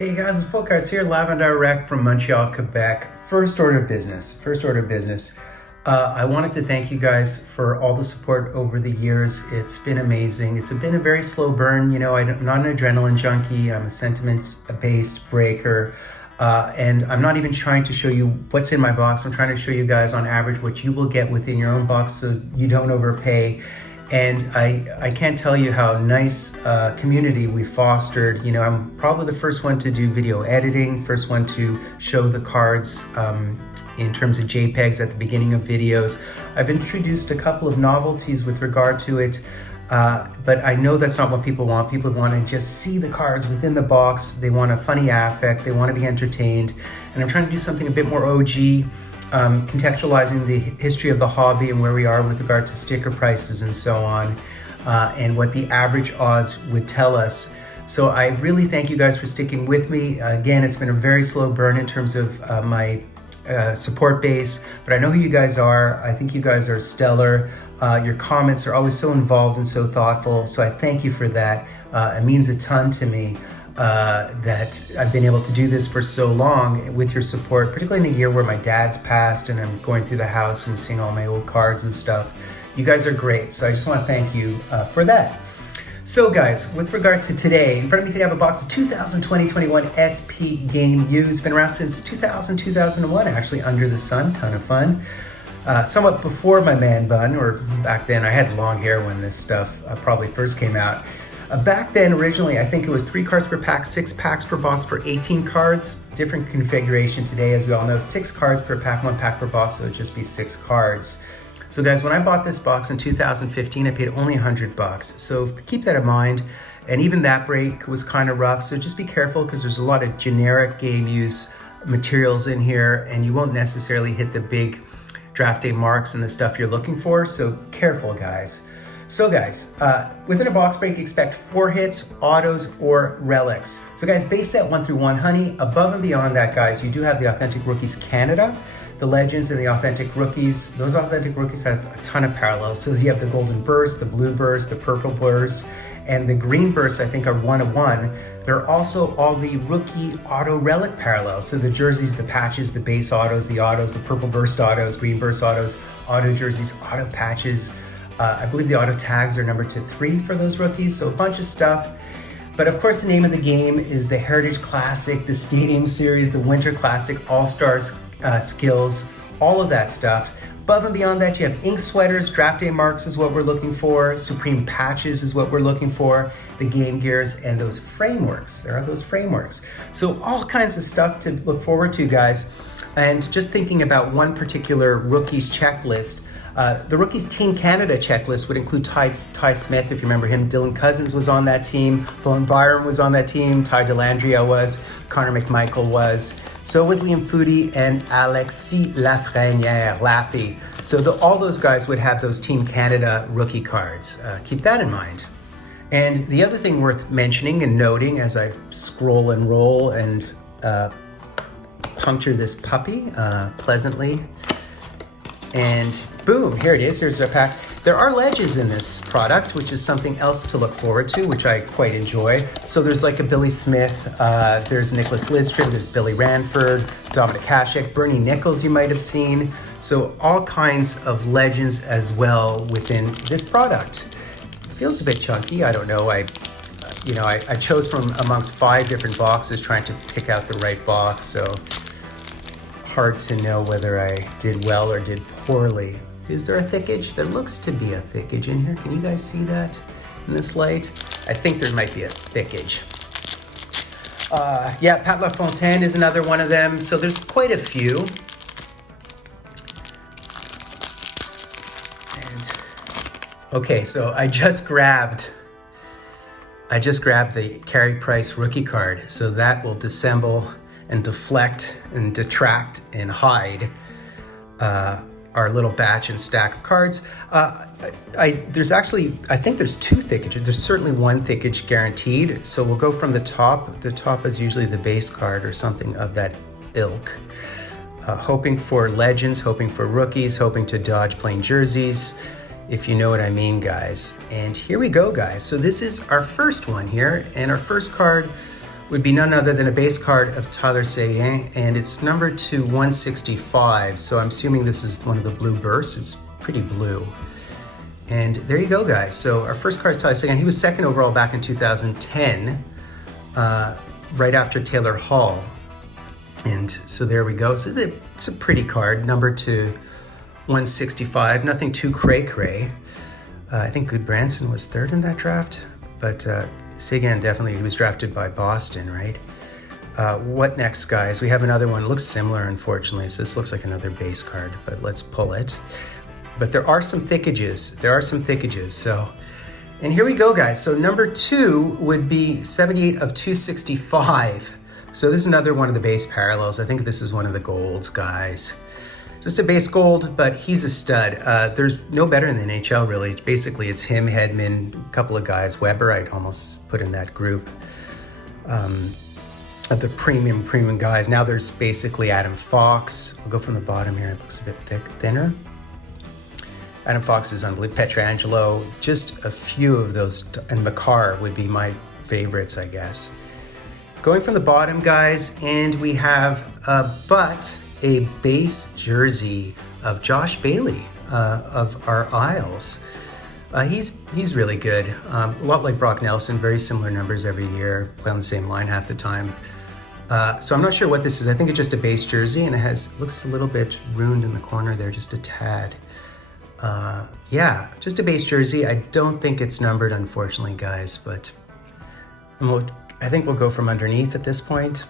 Hey guys, it's Full Cards here, live and direct from Montreal, Quebec. First order of business. I wanted to thank you guys for all the support over the years. It's been amazing. It's been a very slow burn. You know, I'm not an adrenaline junkie. I'm a sentiment-based breaker. And I'm not even trying to show you what's in my box. I'm trying to show you guys on average what you will get within your own box so you don't overpay. And I can't tell you how nice community we fostered. You know, I'm probably the first one to do video editing, first one to show the cards in terms of JPEGs at the beginning of videos. I've introduced a couple of novelties with regard to it, but I know that's not what people want. People want to just see the cards within the box. They want a funny affect. They want to be entertained. And I'm trying to do something a bit more OG. Contextualizing the history of the hobby and where we are with regard to sticker prices and so on, and what the average odds would tell us. So I really thank you guys for sticking with me. Again, it's been a very slow burn in terms of my support base, but I know who you guys are. I think you guys are stellar. Your comments are always so involved and so thoughtful, so I thank you for that. It means a ton to me. That I've been able to do this for so long with your support, particularly in a year where my dad's passed and I'm going through the house and seeing all my old cards and stuff. You guys are great, so I just want to thank you for that. So guys, with regard to today, in front of me today I have a box of 2020-21 SP Game Used. Been around since 2001, actually, under the sun, ton of fun. Somewhat before my man bun, or back then I had long hair when this stuff probably first came out. Back then, originally, I think it was 3 cards per pack, 6 packs per box for 18 cards. Different configuration today, as we all know, 6 cards per pack, 1 pack per box, so it would just be 6 cards. So guys, when I bought this box in 2015, I paid only $100. So keep that in mind. And even that break was kind of rough, so just be careful because there's a lot of generic game use materials in here, and you won't necessarily hit the big draft day marks and the stuff you're looking for, so careful, guys. So guys, within a box break, expect 4 hits, autos, or relics. So guys, base set 1 through 1 Above and beyond that, guys, you do have the Authentic Rookies Canada, the Legends, and the Authentic Rookies. Those Authentic Rookies have a ton of parallels. So you have the Golden Burst, the Blue Burst, the Purple Burst, and the Green Burst, I think, are 1 of 1. There are also all the rookie auto relic parallels. So the jerseys, the patches, the base autos, the Purple Burst autos, Green Burst autos, auto jerseys, auto patches. I believe the auto tags are numbered to 3 for those rookies, so a bunch of stuff. But of course, the name of the game is the Heritage Classic, the Stadium Series, the Winter Classic, All-Stars skills, all of that stuff. Above and beyond that, you have ink sweaters, draft day marks is what we're looking for, Supreme patches is what we're looking for, the game gears, and those frameworks. There are those frameworks. So all kinds of stuff to look forward to, guys. And just thinking about one particular rookies checklist, the Rookies Team Canada checklist would include Ty Smith, if you remember him. Dylan Cousins was on that team. Bowen Byram was on that team. Ty Dellandrea was. Connor McMichael was. So was Liam Foudy and Alexis Lafrenière, Laffy. So all those guys would have those Team Canada rookie cards. Keep that in mind. And the other thing worth mentioning and noting as I scroll and roll and puncture this puppy pleasantly, and boom, here it is. Here's our pack. There are legends in this product, which is something else to look forward to, which I quite enjoy. So there's like a Billy Smith, there's Nicholas Lidstrom, there's Billy Ranford, Dominic Hasek, Bernie Nichols you might have seen. So all kinds of legends as well within this product. It feels a bit chunky, I don't know. I chose from amongst 5 different boxes trying to pick out the right box, so hard to know whether I did well or did poorly. Is there a thickage? There looks to be a thickage in here. Can you guys see that in this light? I think there might be a thickage. Yeah, Pat LaFontaine is another one of them. So there's quite a few. And okay, so I just grabbed the Carey Price rookie card. So that will disassemble and deflect and detract and hide our little batch and stack of cards. I think there's 2 thickages. There's certainly 1 thickage guaranteed. So we'll go from the top. The top is usually the base card or something of that ilk. Hoping for legends, hoping for rookies, hoping to dodge plain jerseys, if you know what I mean, guys. And here we go, guys. So this is our first one here, and our first card would be none other than a base card of Tyler Seguin, and it's numbered to 165. So I'm assuming this is one of the blue bursts. It's pretty blue. And there you go, guys. So our first card is Tyler Seguin. He was second overall back in 2010, right after Taylor Hall. And so there we go. So it's a pretty card, numbered to 165. Nothing too cray-cray. I think Goodbranson was third in that draft, but Seguin definitely, he was drafted by Boston, right? What next, guys? We have another one. It looks similar, unfortunately. So this looks like another base card, but let's pull it. But there are some thickages. So, and here we go, guys. So number 2 would be 78 of 265. So this is another one of the base parallels. I think this is one of the golds, guys. Just a base gold, but he's a stud. There's no better in the NHL, really. Basically, it's him, Hedman, a couple of guys. Weber, I'd almost put in that group of the premium guys. Now there's basically Adam Fox. We'll go from the bottom here. It looks a bit thinner. Adam Fox is unbelievable. Pietrangelo, just a few of those. And Makar would be my favorites, I guess. Going from the bottom, guys, and we have a base jersey of Josh Bailey of our Isles. He's really good. A lot like Brock Nelson, very similar numbers every year, play on the same line half the time. So I'm not sure what this is. I think it's just a base jersey, and looks a little bit ruined in the corner there, just a tad. Yeah, just a base jersey. I don't think it's numbered, unfortunately, guys, but I think we'll go from underneath at this point.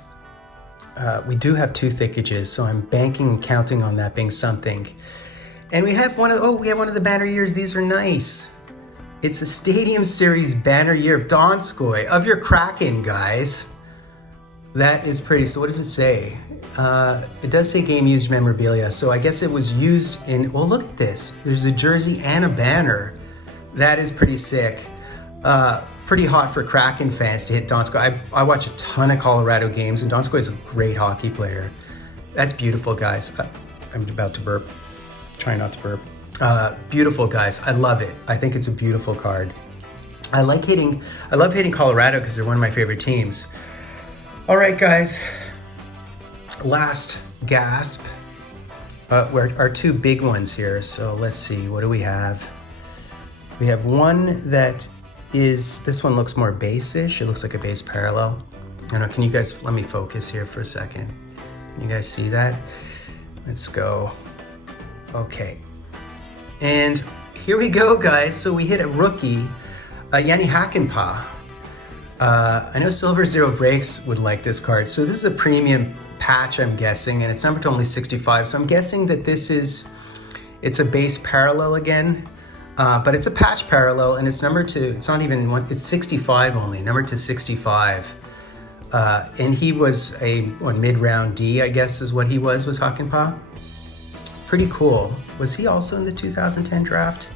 We do have 2 thickages, so I'm banking and counting on that being something. And we have one of the banner years. These are nice. It's a Stadium Series banner year of Donskoy, of your Kraken, guys. That is pretty. So what does it say? It does say game used memorabilia. So I guess it was used in, well, look at this. There's a jersey and a banner. That is pretty sick. Pretty hot for Kraken fans to hit Donskoy. I watch a ton of Colorado games, and Donskoy is a great hockey player. That's beautiful, guys. I'm about to burp. Try not to burp. Beautiful, guys. I love it. I think it's a beautiful card. I love hitting Colorado because they're one of my favorite teams. All right, guys. Last gasp. Our 2 big ones here. So let's see. What do we have? We have one that this one looks more base-ish. It looks like a base parallel. I don't know, can you guys, let me focus here for a second. Can you guys see that? Let's go. Okay. And here we go, guys. So we hit a rookie, Jani Hakanpää. I know Silver Zero Breaks would like this card. So this is a premium patch, I'm guessing, and it's numbered to only 65. So I'm guessing that it's a base parallel again. But it's a patch parallel, and it's numbered to, it's 65 only, numbered to 65. And he was a mid-round D, I guess is what he was Hakanpää. Pretty cool. Was he also in the 2010 draft?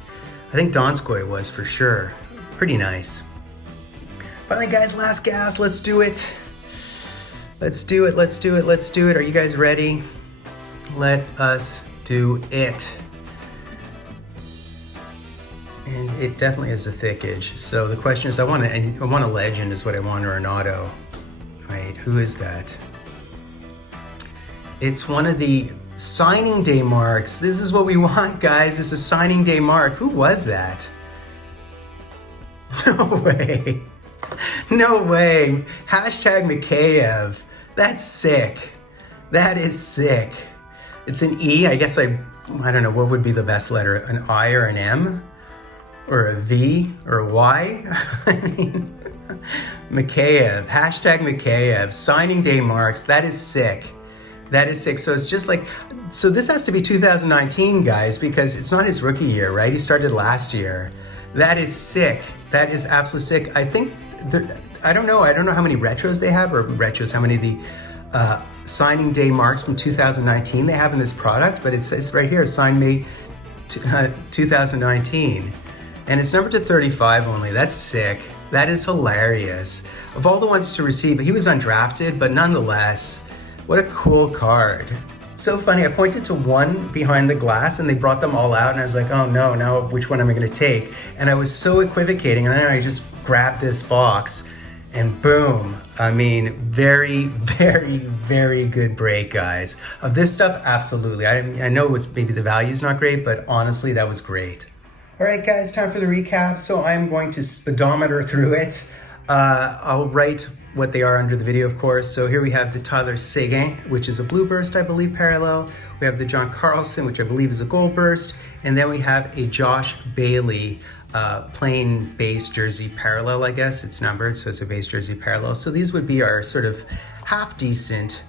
I think Donskoy was for sure. Pretty nice. Finally, guys, last gas, let's do it. Let's do it. Are you guys ready? Let us do it. And it definitely is a thickage. So the question is, I want a legend is what I want, or an auto. Wait, who is that? It's one of the signing day marks. This is what we want, guys. It's a signing day mark. Who was that? No way. No way. Hashtag Mikheyev. That's sick. That is sick. It's an E. I guess I don't know, what would be the best letter? An I or an M? Or a V or a Y? I mean, Mikheyev, hashtag Mikheyev, signing day marks. That is sick. That is sick. So it's just like, so this has to be 2019, guys, because it's not his rookie year, right? He started last year. That is sick. That is absolutely sick. I think, I don't know how many retros they have, or how many of the signing day marks from 2019 they have in this product, but it says right here, signed May 2019. And it's numbered to 35 only. That's sick. That is hilarious. Of all the ones to receive, he was undrafted, but nonetheless, what a cool card. So funny, I pointed to one behind the glass and they brought them all out and I was like, oh no, now which one am I gonna take? And I was so equivocating, and then I just grabbed this box And boom. I mean, very, very, very good break, guys. Of this stuff, absolutely. I know it's maybe the value's not great, but honestly, that was great. All right, guys, time for the recap. So I'm going to speedometer through it. I'll write what they are under the video, of course. So here we have the Tyler Seguin, which is a blue burst, I believe, parallel. We have the John Carlson, which I believe is a gold burst. And then we have a Josh Bailey plain base jersey parallel, I guess. It's numbered, so it's a base jersey parallel. So these would be our sort of half decent,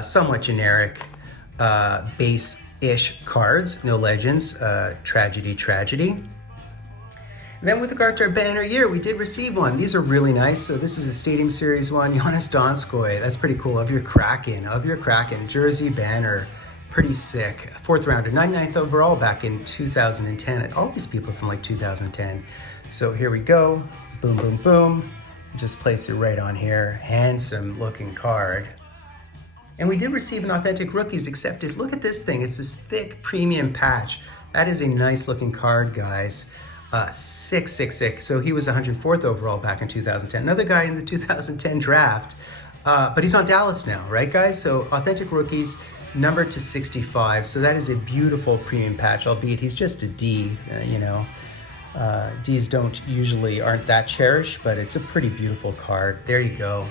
somewhat generic base-ish cards. No legends, tragedy. And then with regard to our banner year, we did receive one. These are really nice. So this is a Stadium Series one, Jonas Donskoy. That's pretty cool. Of your Kraken, jersey banner. Pretty sick. 4th rounder, 99th overall back in 2010. All these people from like 2010. So here we go. Boom, boom, boom. Just place it right on here. Handsome looking card. And we did receive an Authentic Rookies, except look at this thing. It's this thick premium patch. That is a nice looking card, guys. 666. So he was 104th overall back in 2010. Another guy in the 2010 draft. But he's on Dallas now, right, guys? So Authentic Rookies, numbered to 65. So that is a beautiful premium patch, albeit he's just a D, Ds aren't that cherished, but it's a pretty beautiful card. There you go.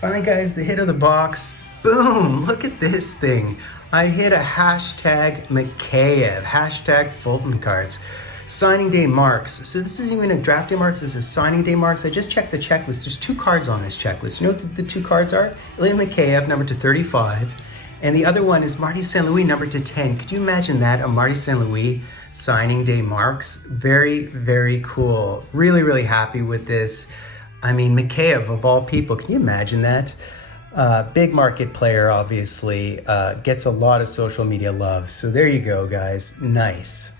Finally, guys, the hit of the box. Boom, look at this thing. I hit a hashtag Mikheyev, hashtag Fulton cards. Signing day marks. So this isn't even a draft day marks, this is signing day marks. I just checked the checklist. There's 2 cards on this checklist. You know what the 2 cards are? Ilya Mikheyev, number to 35. And the other one is Marty St. Louis, number to 10. Could you imagine that? A Marty St. Louis signing day marks. Very, very cool. Really, really happy with this. I mean, Mikheyev, of all people, can you imagine that? Big market player, obviously. Gets a lot of social media love. So there you go, guys. Nice.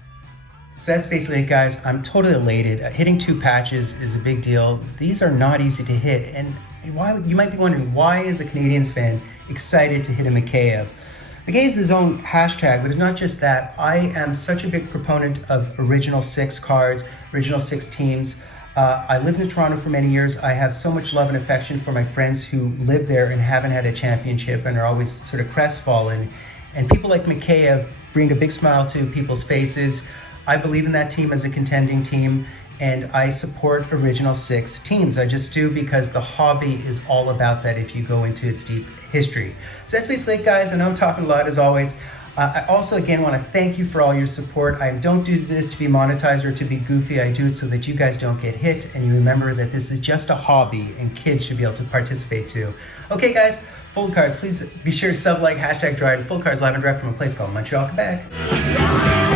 So that's basically it, guys. I'm totally elated. Hitting 2 patches is a big deal. These are not easy to hit. And why, you might be wondering, why is a Canadiens fan excited to hit a Mikheyev? Mikheyev is his own hashtag, but it's not just that. I am such a big proponent of Original 6 cards, Original 6 teams. I lived in Toronto for many years. I have so much love and affection for my friends who live there and haven't had a championship and are always sort of crestfallen. And people like Mikheyev bring a big smile to people's faces. I believe in that team as a contending team, and I support Original 6 teams. I just do, because the hobby is all about that if you go into its deep history. So that's basically it, guys. I know I'm talking a lot as always. I also, again, want to thank you for all your support. I don't do this to be monetized or to be goofy. I do it so that you guys don't get hit, and you remember that this is just a hobby and kids should be able to participate too. Okay, guys, Full Cards, please be sure to sub, like, hashtag Dryden. Full Cards live and direct from a place called Montreal, Quebec.